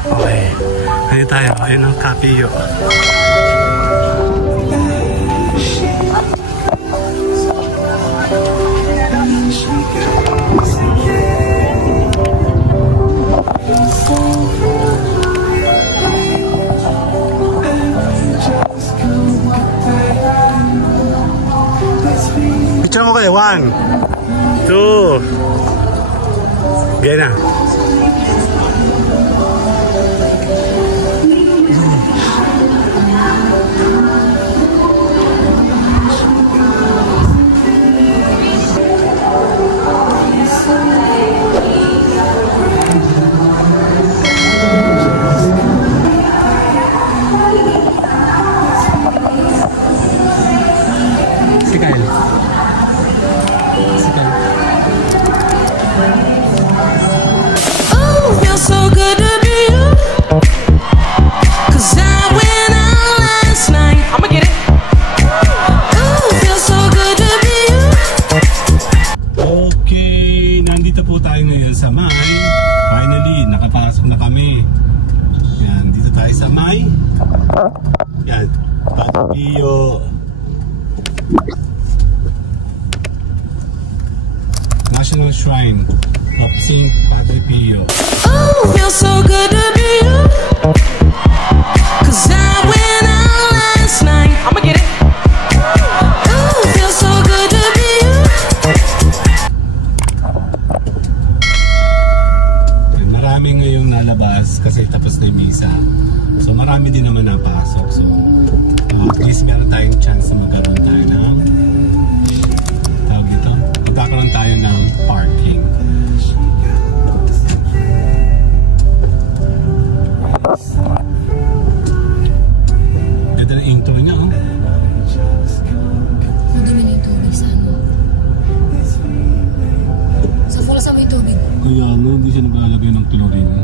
Okay. Ayun tayo. Ayun ang Capillo. Picture mo kayo. 1, 2. Gaya na. Yan, Capillo National Shrine of St. Padre Pio. Oh, feels so good to be you, 'cause I went out last night. I'ma get it. Oh, feels so good to be you. Marami ngayong nalabas kasi tapos na yung misa. So marami din naman napasok. So at least meron tayong chance na magkaroon tayo ng magkakaroon tayo ng parking. Ganda na intro niya, oh. Madumi na yung tubig sa ano. Sa falls may tubig. Kaya ano, hindi siya nag-aalagay ng chlorine.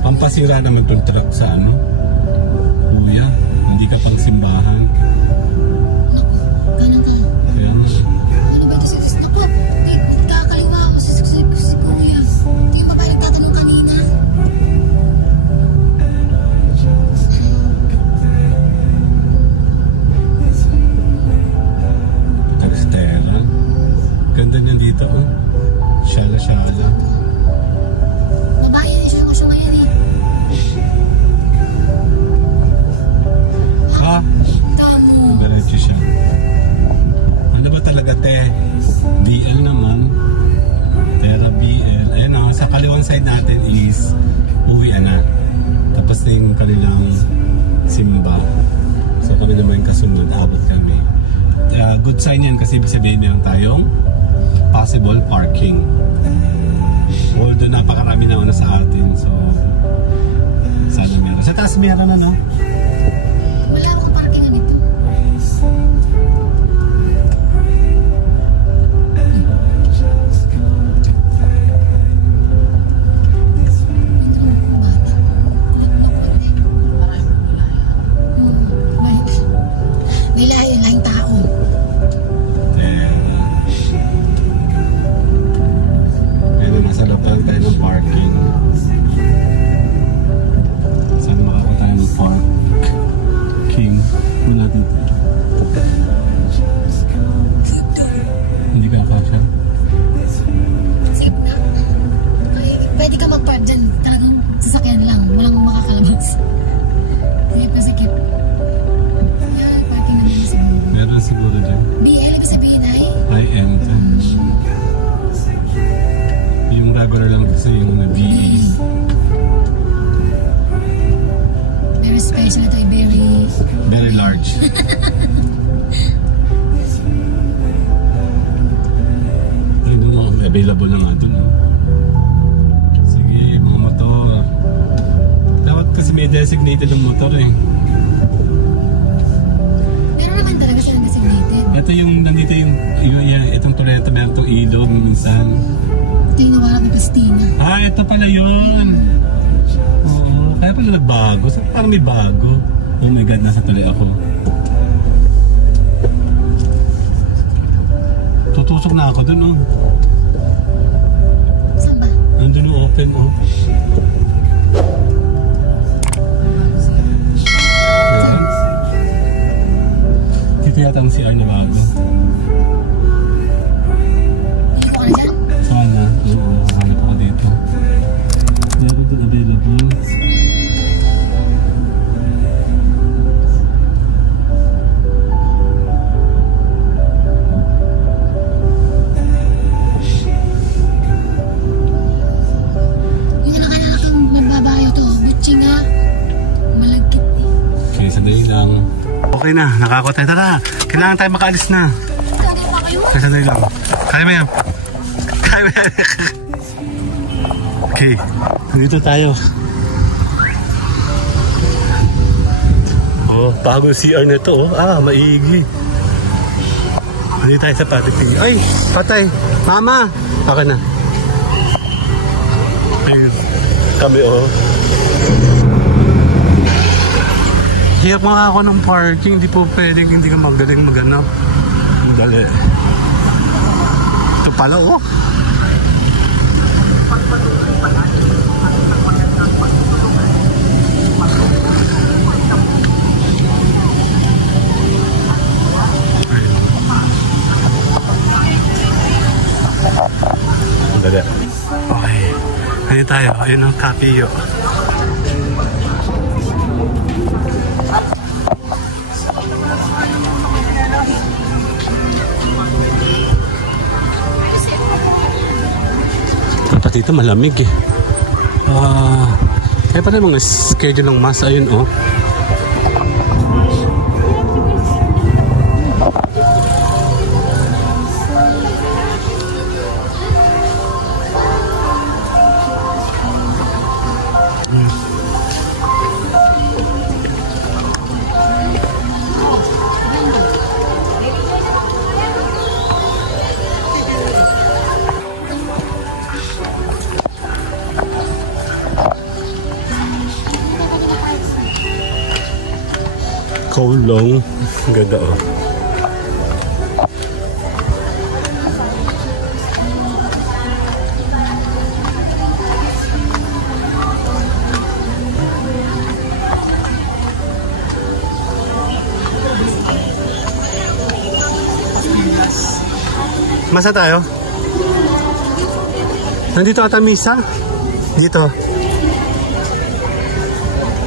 Pampasira naman itong truck sa ano. Kuya, hindi ka pang simbahan. Kanan ka. Kaya nga. Ano ba ito si Sis? Naku, magkakaliwa ako si Kuya. Hindi yung babae nagtatanong kanina. Textera. Ganda niyan dito, oh. Shala-shala. Babae, siya mo siya ngayon eh. Ha? Tamo. Diretso siya. Ano ba talaga, te? BL naman. Terra BL. Ayun na, sa kaliwang side natin is uwian na. Tapos na yung kanilang simba. So kami naman kasunod, abot kami. Good sign yan kasi ibig sabihin meron tayong possible parking. Although napakarami na una sa atin. So sana meron. Sa taas meron na, no? Wala akong parkingan ito. May laing tao. Ayun, nasa loob lang tayo ng parking. Saan makakita tayo ng parking? Wala dito. Hindi ka kasya. Sige na. Ay, pwede ka mag-park dyan. Talagang sasakyan lang. Walang makakalabas. Sige pa sikip. Yan, parking naman na siguro. Meron siguro dyan. BL, ibig sabihin ay? IM. Yung regular lang kasi yung BE. Very special ito. Very large. Ayun mo, available na nga dun. Sige, mga motor. Dapat kasi may designated ng motor eh. Pero naman talaga silang designated. Ito yung, nandito yung itong Torrento, meron itong ilog minsan. Ito yung nawala ng Pastina. Ah, ito pala yun. Oo, kaya pala nagbago. So, parang may bago. Oh my God, nasa tuloy ako. Tutusok na ako dun, oh. Saan ba? Nandun yung open, oh. Okay na, nakakuha tayo. Tara, kailangan tayo makaalis na. Gagawin pa kayo? Sandali lang. Kaya mo yan. Kaya mo yan. Okay, dito tayo. Oh, bagong CR na ito. Oh. Ah, maigi. Dito tayo sa patiting. Ay, patay. Mama! Okay na. Ayun. Kami, oh. Hirap mga ako ng parking. Hindi po pwedeng hindi ka magaling maghanap. Dali. Ito pala, oh. Dali. Okay. Ano tayo? Ayun ang Capillo. Dapat dito malamig eh. Kaya pala mga schedule ng mas. Ayun oh. Kowloon. Ganda oh. Masa tayo? Nandito ata misa? Dito.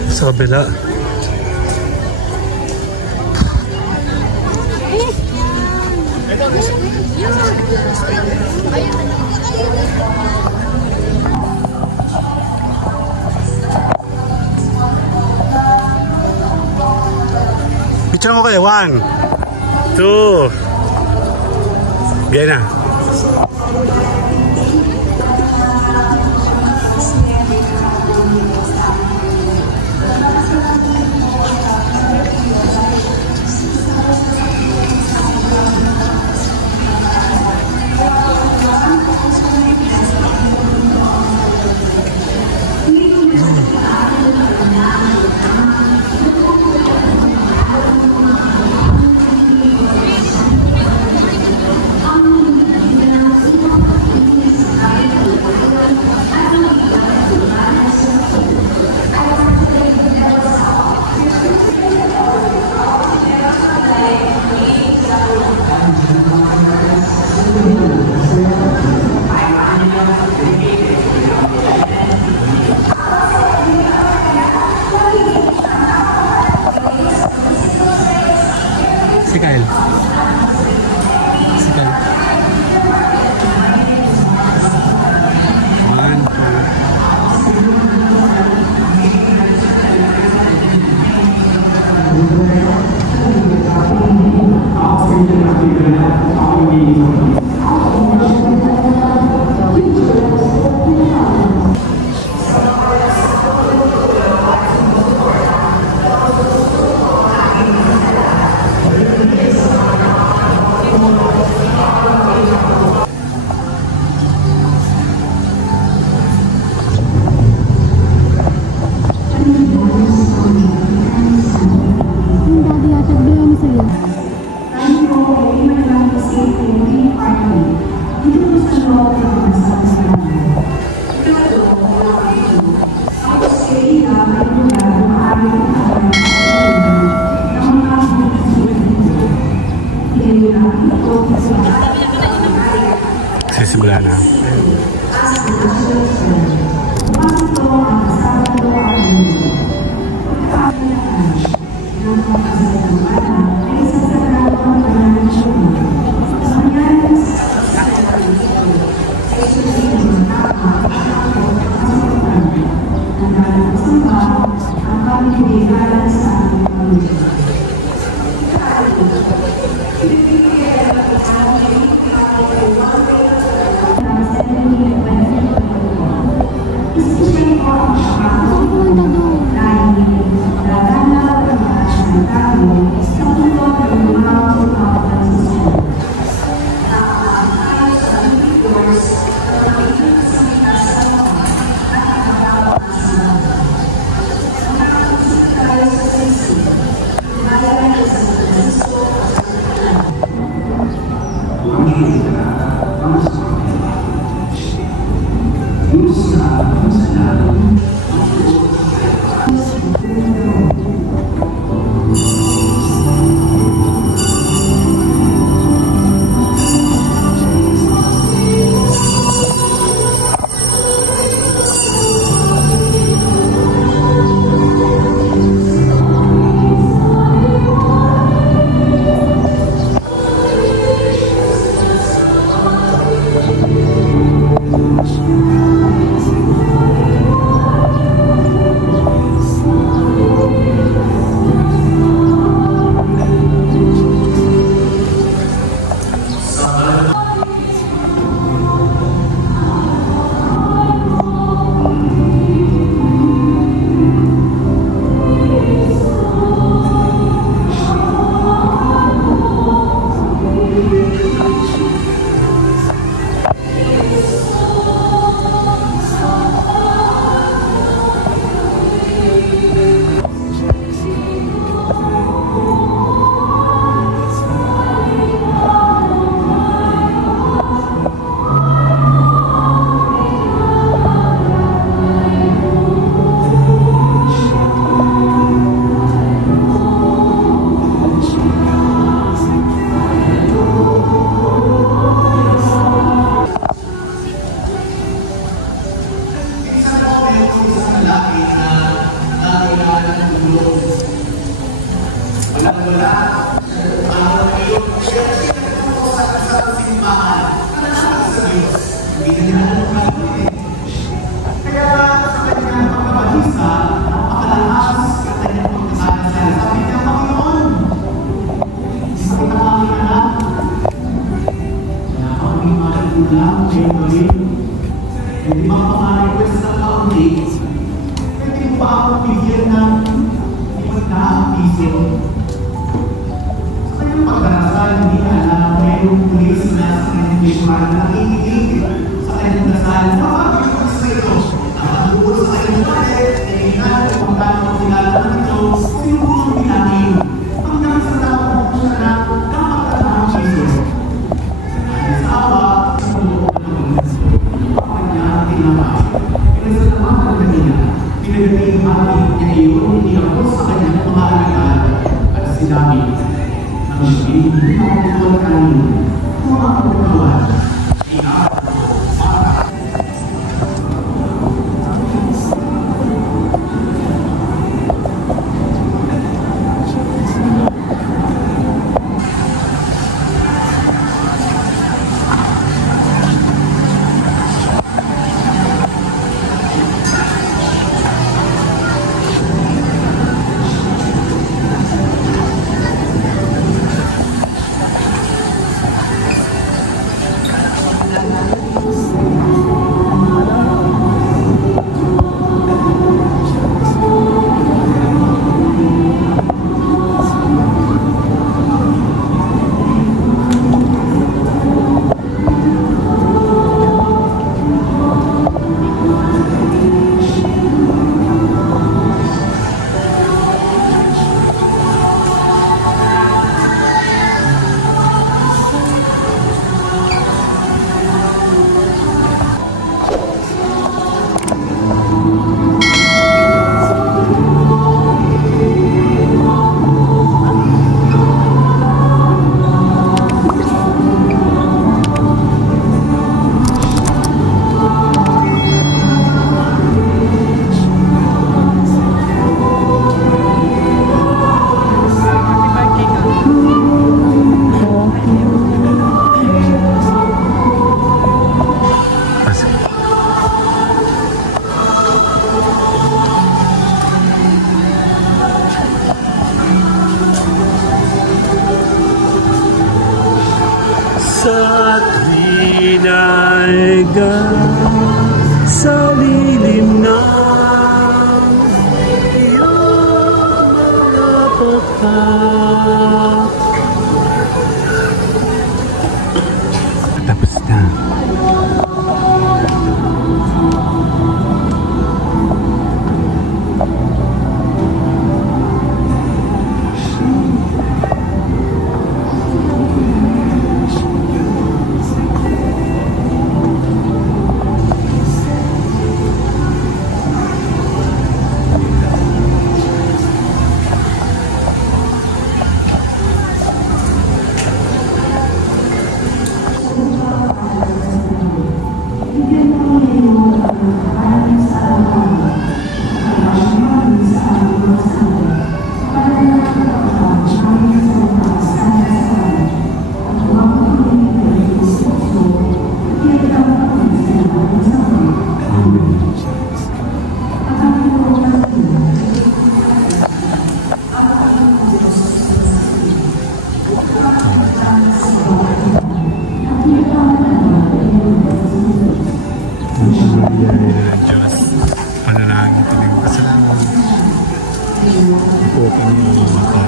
Sa kabila. Picture mo kayo. 1, 2. Bien na. Si Kyle. Si Kyle. 1, 2. Sisimula na. Sa tinaiga sa lilim ng iyong mga patak. Tapos na. Diyos, panalangin kami kasalanan. Ipo kami ng mata.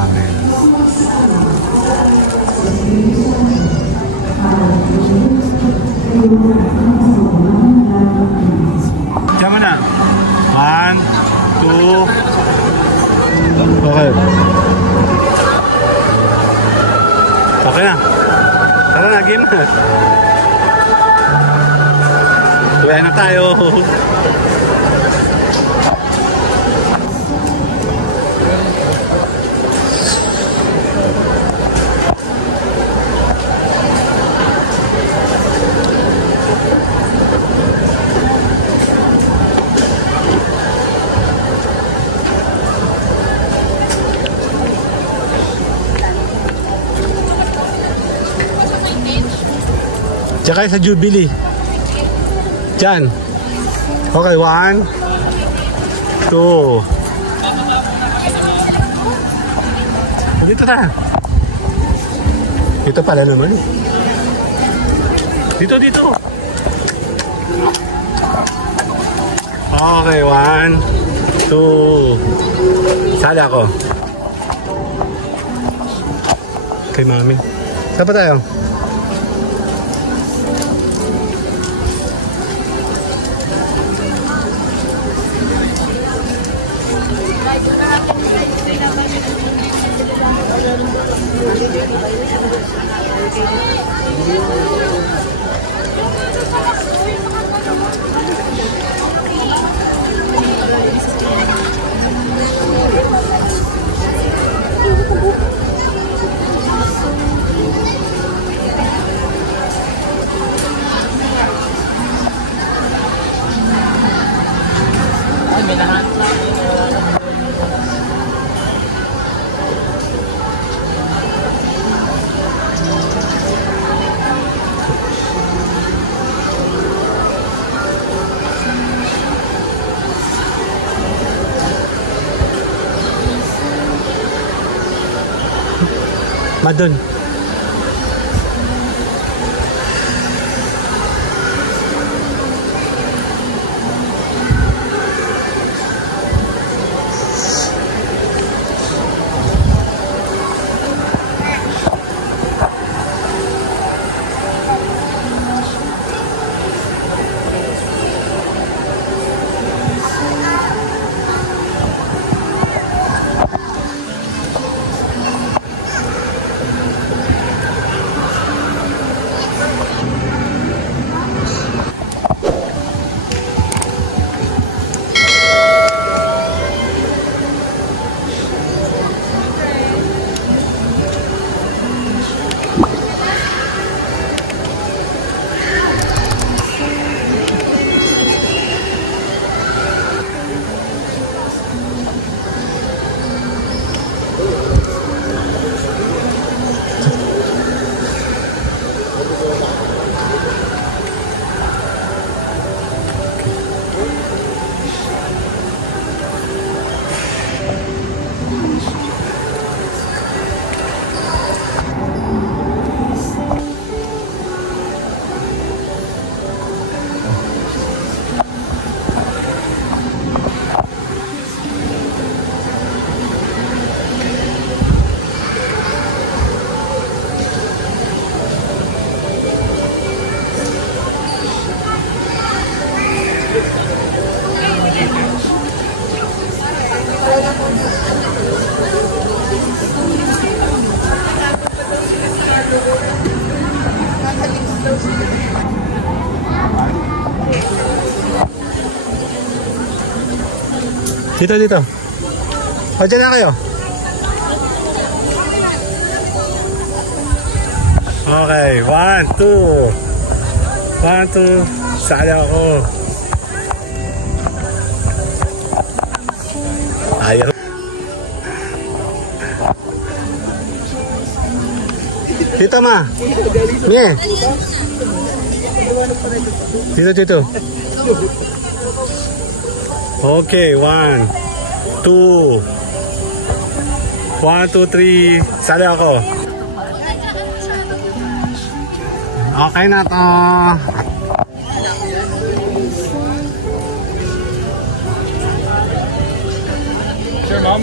Amen. Diyan mo na. 1, 2. Okay. Okay na. Tara na, game na. Kaya na tayo. Tsaka sa Jubilee. Diyan. Okay, 1, 2. Dito na. Dito pala naman. Dito. Okay, 1, 2. Sali ako. Kay mami. Saan pa tayo? Madon. Dito. O, dyan na kayo. Okay, 1, 2. Sali ako. Ayaw. Dito, ma. Mie. Dito. Okay, 1, 2. 1, 2, 3. Sali ako. Okay na to. Sure, Mom.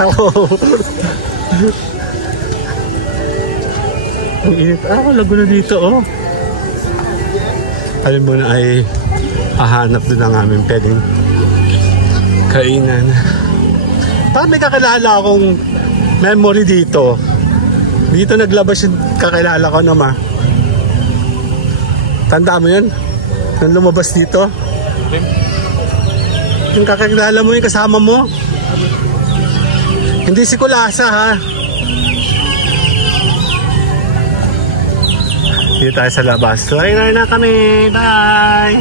Ako. Ang init. Ako, Laguna dito, oh. Alam mo na ay hahanap doon ang aming pwedeng kainan. Parang may kakilala akong memory dito. Dito naglabas yung kakilala ko naman. Tanda mo yun? Nung lumabas dito? Yung kakilala mo, yung kasama mo? Hindi si Kulasa, ha? Dito tayo sa labas. Sorry na kami. Bye!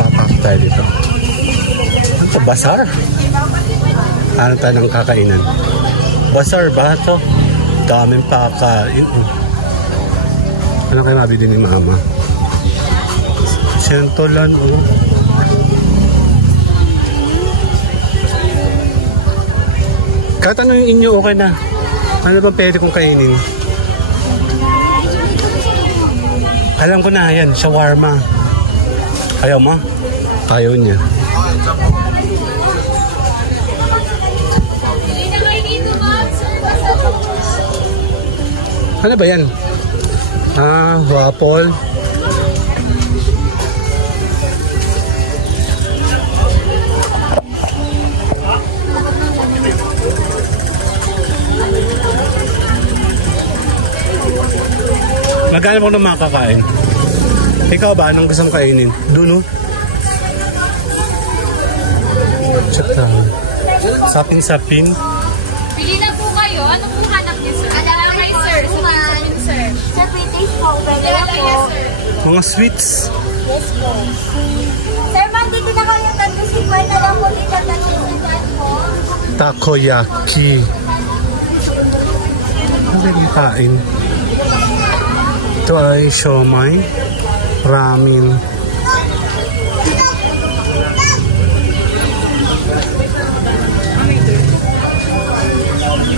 Papasok tayo dito. Ano ito? Bazaar? Ano tayo ng kakainan? Bazaar ba ito? Daming pakain. Ano kayo mabili ni mama? Sentolan, oh. Kahit ano yung inyo, okay na. Ano ba pwede kong kainin? Alam ko na, yan, shawarma. Ayaw mo? Ayaw niya. Ano ba yan? Waffle. Magkano mo na makakain? Ikaw ba? Anong gusto mong kainin? Doon, no? Tsaka. Sapin-sapin. Pili na po kayo. Ano po hanap niyo, sir? Ano kay sir? Sir. Sir, British po. Pwede na po. Mga sweets. Yes po. Sir, ma'am, dito na kayo. 350 na lang po dito. 350 po. Takoyaki. Ano kayo kain? Ito ay siomai. Ramen.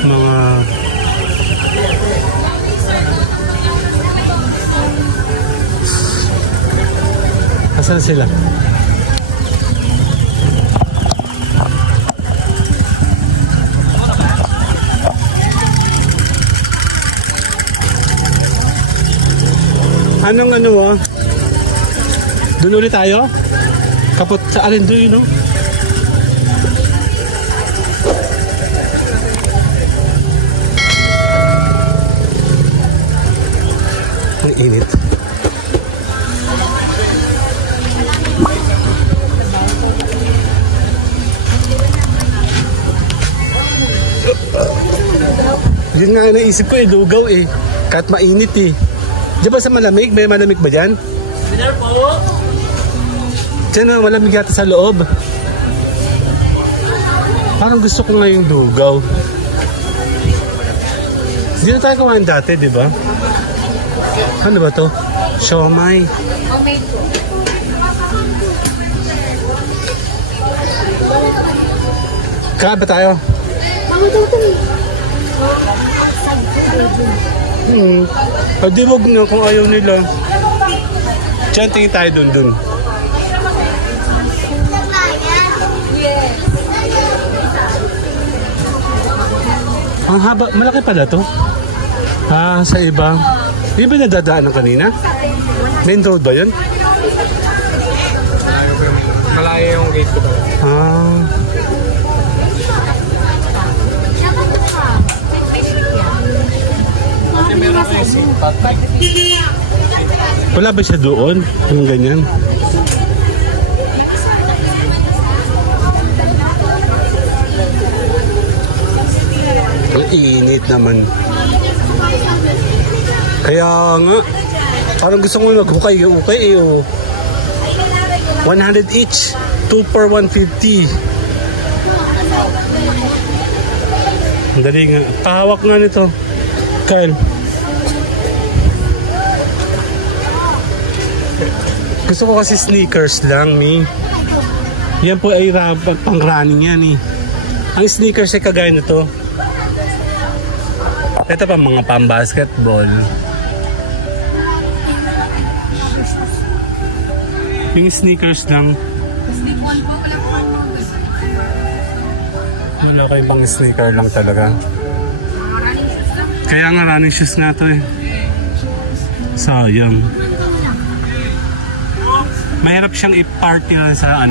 Mga asan sila? Anong ano ah? Doon ulit tayo? Kapot sa alin doon, no? Ang init. Yun nga naisip ko eh, lugaw eh. Kahit mainit eh. Diyan ba sa malamig? May malamig ba dyan? Diyan po. Diyan malamig yata sa loob. Parang gusto ko nga yung lugaw. Hindi na tayo kumain dati, di ba? Ano ba to? Siomai. Kain ba tayo? Di wag na kung ayaw nila. Diyan, tingin tayo dun. Ang haba, malaki pala to. Sa iba. Di ba nadadaan ng kanina? Main road ba yun? Malaya yung gate ko ba? Wala ba siya doon? Yung ganyan? Ang init naman. Kaya nga, parang gusto ko mag-ukay eh. 100 each. 2 for 150. Ang dali nga. Pahawak nga nito. Kyle. Gusto ko kasi sneakers lang, mi. Yan po ay pang running yan, eh. Ang sneakers ay kagaya nito. Ito pa mga pang-basketball. Yung sneakers lang. Wala kayo pang sneaker lang talaga. Kaya nga running shoes na to eh. Sayang. Mahirap siyang i-party sa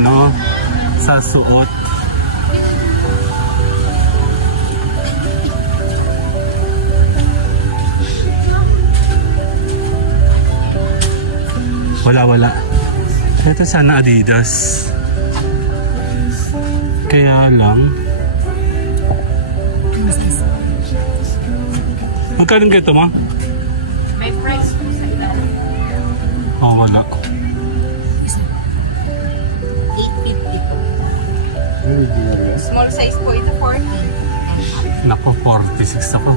sa suot. Wala. Ito sana Adidas. Kaya lang. Magkano ganito mo? May price po sa ilalim. Oh, wala. 850 po. Small size po ito, 40. Nako, 46 ako.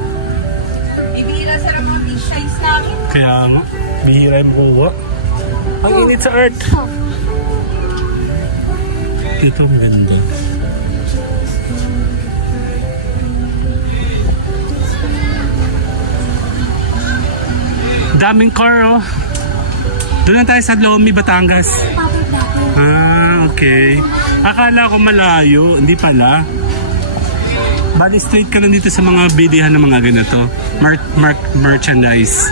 Bibihira sa mga big size namin. Kaya nga, bihira yung buwa. Ang init sa earth. Ito ang ganda. Daming car, oh. Doon lang tayo sa Lomi, Batangas. Ah, okay. Akala ko malayo. Hindi pala. Bali straight ka lang dito sa mga bilihan ng mga ganito. Merchandise.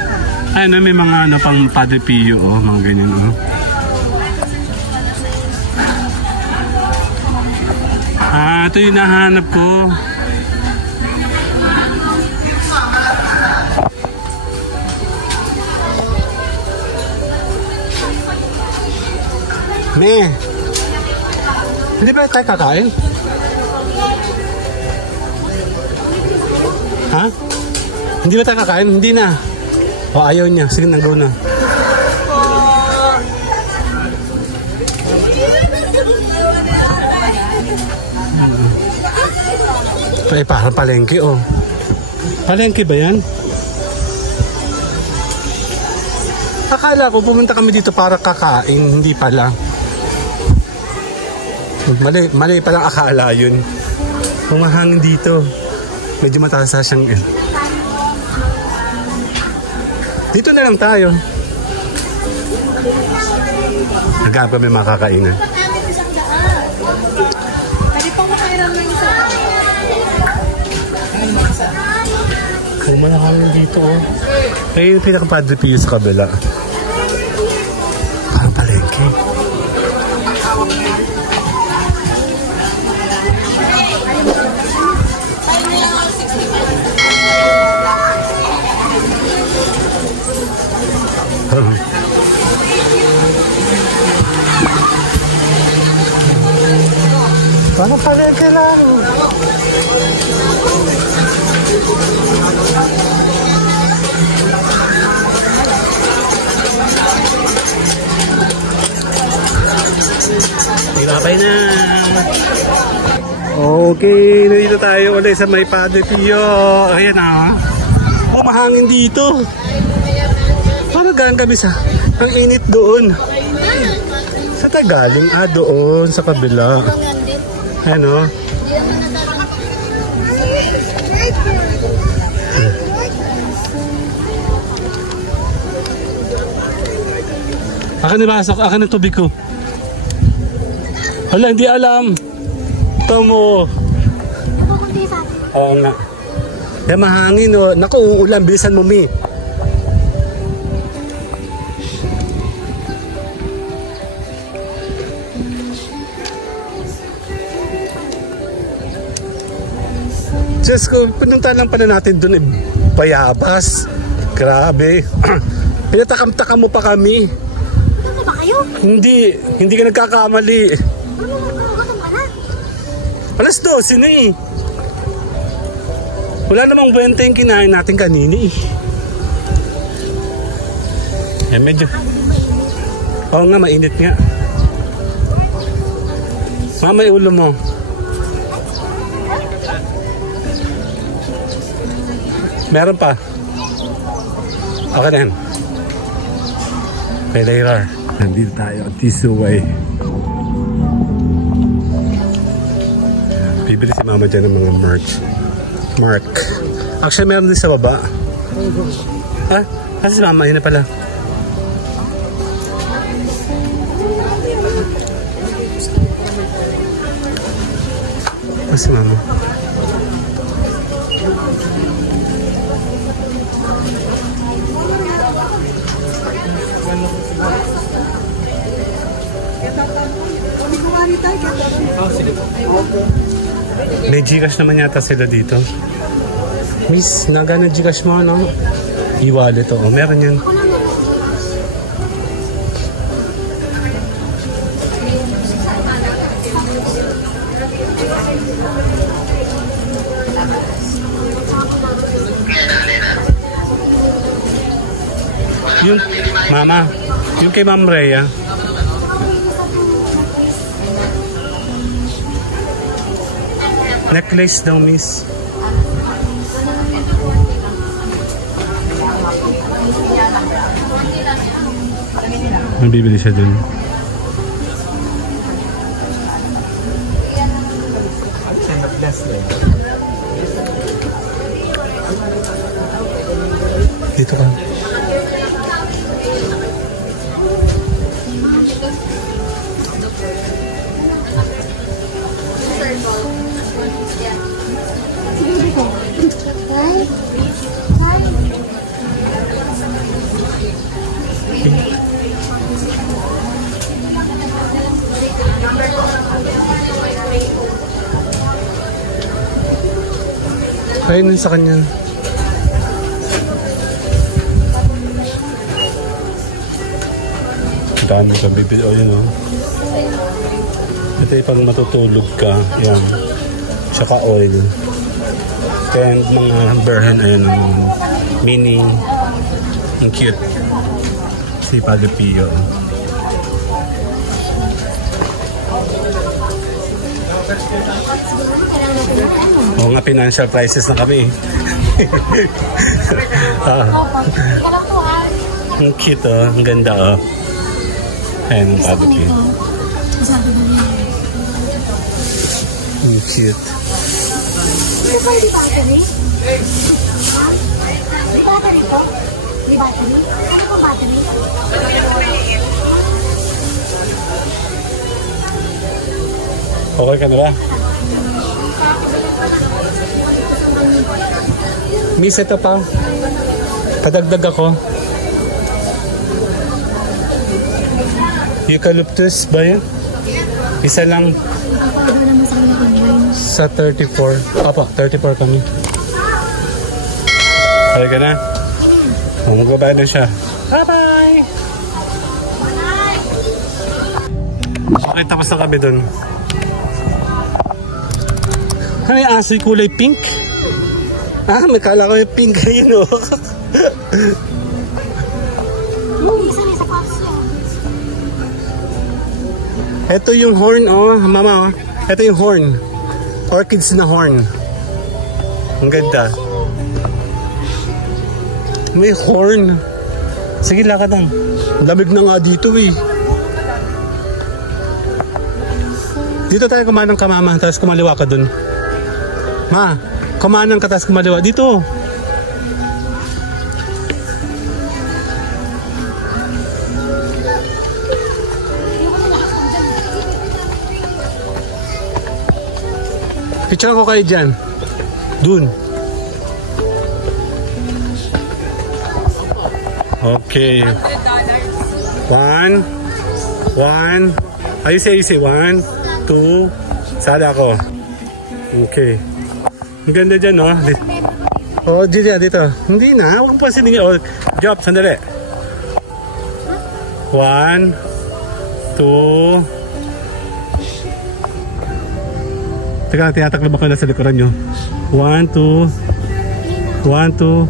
Ayun, may mga ano pang Padre Pio, oh. Mga ganyan, oh. Ah, ito yung nahanap ko. Ne, hindi ba tayo kakain? Ha? Hindi ba tayo kakain? Hindi na. O, ayaw niya. Sige, nag-go na. Ito ay parang palengke, oh. Palengke ba yan? Akala ko pumunta kami dito para kakain, hindi pala. Mali palang akala yun. Humahangin dito. Medyo mataas siyang dito na lang tayo. Nagkakaroon kami makakainan. Pwede pong makairam ng isa. Humahangin dito, oh. Ay, yung pinaka-Padre Pio sa kabila. Parang palengke. Parang palengke lang. Tinapay na. Okay, nandito tayo ulit sa may Padre Pio. Ayan na. Mahangin dito. Parang gaan kami sa ang init doon. Sa Tagaling, doon sa kabila. Ano? Akin nabasok, akin ang tubig ko. Hala, hindi alam. Tamo. Oo nga. Kaya mahangin, oh. Naku, uulan. Bilisan mo, Mi. Just kung pinunta lang pala natin doon, Bayabas. Grabe. Pinatakam-takam mo pa kami. Ano ba kayo? Hindi ka nagkakamali. Gutom ka na? Alas 12 na eh. Wala namang benta yung kinain natin kanini eh. Eh, medyo. Oo nga, mainit nga. Mama, ulo mo. Meron pa. Okay na yan. Okay, later. Nandito tayo at Tisuway. Bibili si Mama dyan ng mga merch. Mark. Actually, meron din sa baba. Ha? Kasi si Mama, yun na pala. Si Mama. May Gcash naman yata sila dito. Miss, nagana Gcash mo, no? E-wallet, oh. Meron yan. Yung, Mama, yung kay Ma'am Rhea. Necklace daw, miss. Bibili siya dun. Dito ka. Ayun sa kanya. Dami ka bibili. O yun o. Ito yung pag matutulog ka. Yan. Tsaka oil. Kaya mga berhen, ayun. Mini. Ang cute. Si Padre Pio. Oo nga, financial crisis na kami. Ang cute oh. Ang ganda oh. Ayan ang Padre Pio. Ang cute. Ito ba yung battery? May battery po? May battery? Ano po battery? Okay ka na ba? Miss, ito pa. Padagdag ako. Eucalyptus ba yun? Isa lang. Sa 34. Opo, 34 kami. Okay ka na? O, magbabayad na siya. Bye-bye! Okay, tapos na kami dun. Ano yung aso yung kulay pink? Ah, may kala ko yung pink yun, oh. Ito yung horn, oh. Mama, oh. Ito yung horn. Orchids na horn. Ang ganda. May horn. Sige, lakad lang. Lamig na nga dito, eh. Dito tayo kumanang ka, mama. Tapos kumaliwa ka dun. Ma, kumanang ka tapos kumaliwa. Dito. Picture ko kayo dyan. Dun. Okay. $1. You say 1, 2. Sada ako. Okay. Ang ganda dyan, no? Oh, dito. Hindi na. Huwag pa sinin. Oh, drop. Sandali. 1, 2. Teka, tinataklob ako na sa likuran nyo. 1, 2. 1, 2.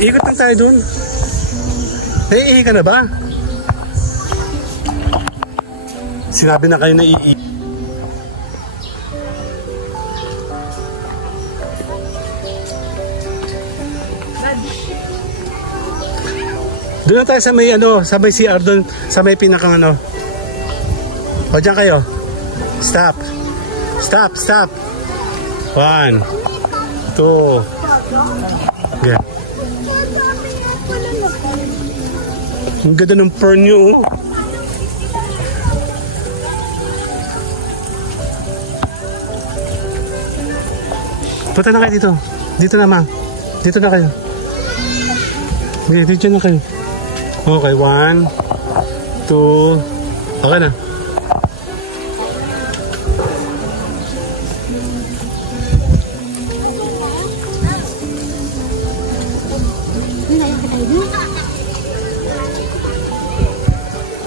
Ikot lang tayo dun. Naiihi ka na ba? Sinabi na kayo na iihi. Doon na tayo sa may sa may CR doon, sa may pinakang O, dyan kayo. Stop. 1, 2. Okay. Ang ganda ng fern nyo, oh. Punta na kayo dito. Dito na, ma. Dito na kayo. Okay, dito na kayo. Okay, 1, 2. Okay na.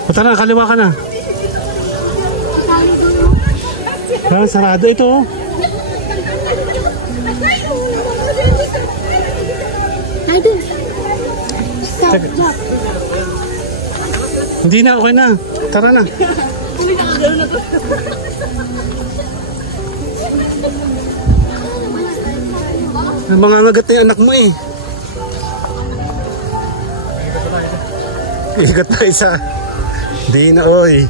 Punta na, kaliwa ka na. Ah, sarado ito, oh. Stop. Hindi na, okay na. Tara na. gano'n na to. Mga ngagat na yung anak mo eh. Igat pa isa. Di na oy.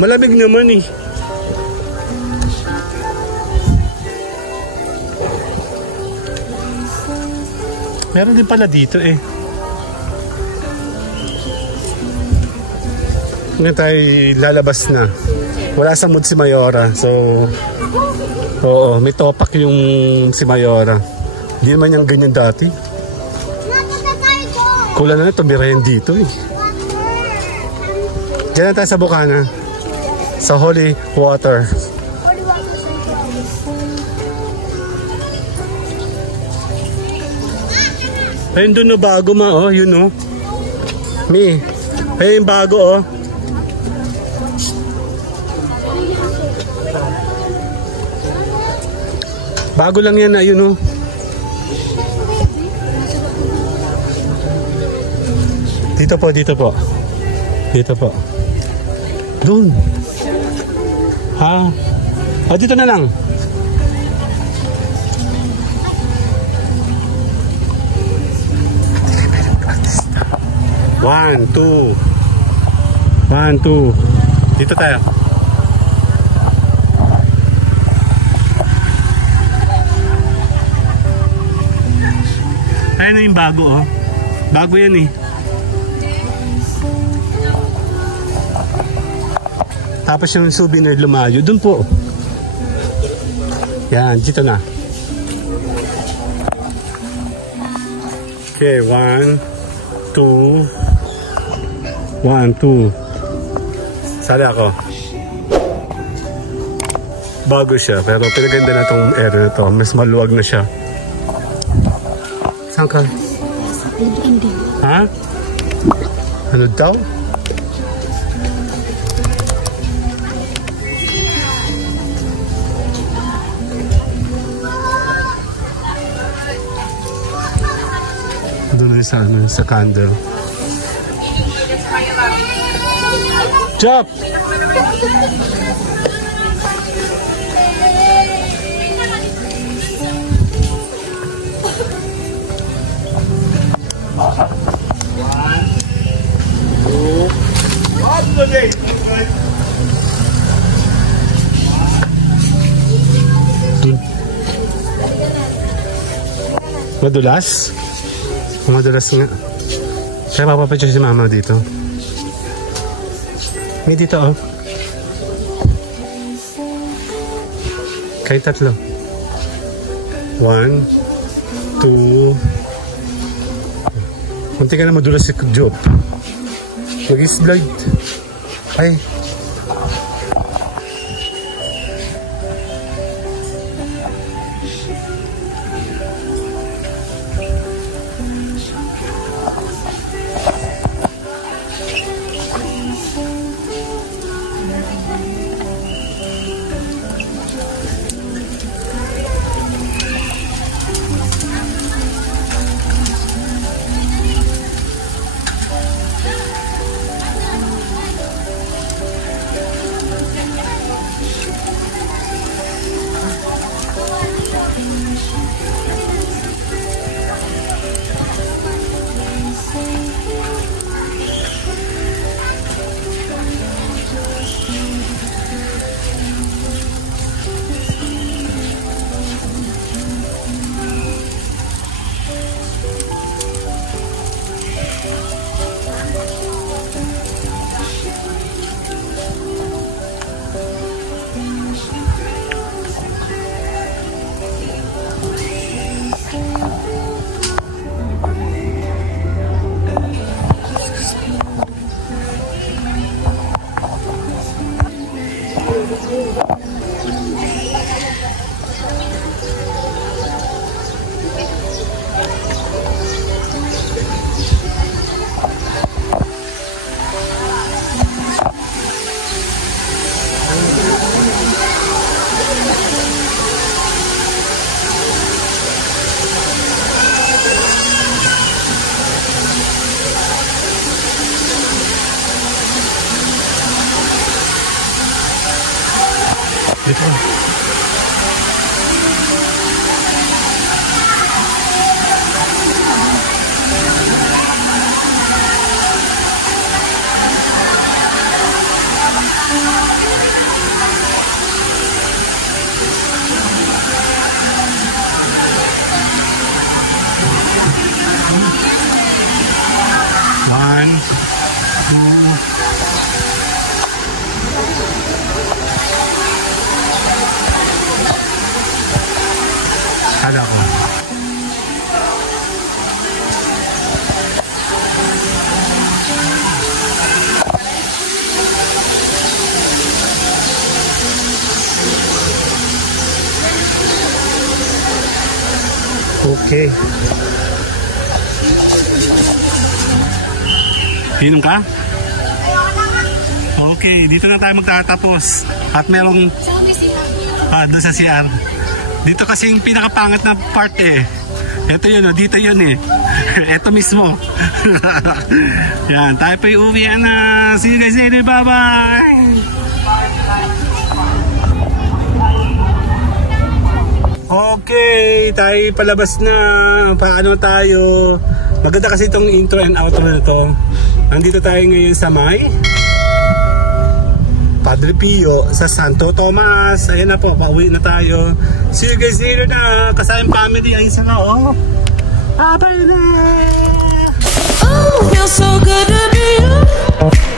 Malamig naman eh. Meron din pala dito eh. Ngayon tayo lalabas na. Wala sa mood si Mayora. So, oo, may topak yung si Mayora. Hindi naman yung ganyan dati. Kulang na ito, birayan dito eh. Diyan na tayo sa Bukana. Sa Holy Water. Ayun doon na bago ma, oh. Yun, oh. Mi. Ayun yung bago, oh. Bago lang yan, ayun, oh. Dito po, dito po. Dito po. Doon. Ha? O, dito na lang. One, two. One, two. Dito tayo. Ayan na yung bago, oh. Bago yan eh. Tapos yung souvenir lumayo. Doon po. Yan, dito na. Okay, 1, 2. 1, 2. Sali ako. Bago siya, pero pinaganda na itong area na to. Mas maluwag na siya. Saan ka? Ha? Ano daw? Doon sa, ano, sa candle. Chop! Dun. Madulas? Madulas nga. Kaya papapadyo si mama dito. May dito, oh. Kahit tatlo. 1, 2. Kunti ka na madulas si Job. Mag-slide. Ay. Dito. One, two. Ada ko. Okay. Inom ka? Okay, dito na tayo magtatapos. At merong doon sa CR. Dito kasi yung pinakapangat na part eh. Ito yun, dito yun eh. Ito mismo. Yan, tayo pa yung uwi na. See you guys later, bye-bye! Okay, tayo palabas na. Paano tayo? Maganda kasi itong intro and outro na to. Nandito tayo ngayon sa may Padre Pio sa Santo Tomas. Ayan na po, pauwi na tayo. See you guys later na. Kasayang family. Ayun sa na, oh. Bye-bye na! Oh, feels so good to be you.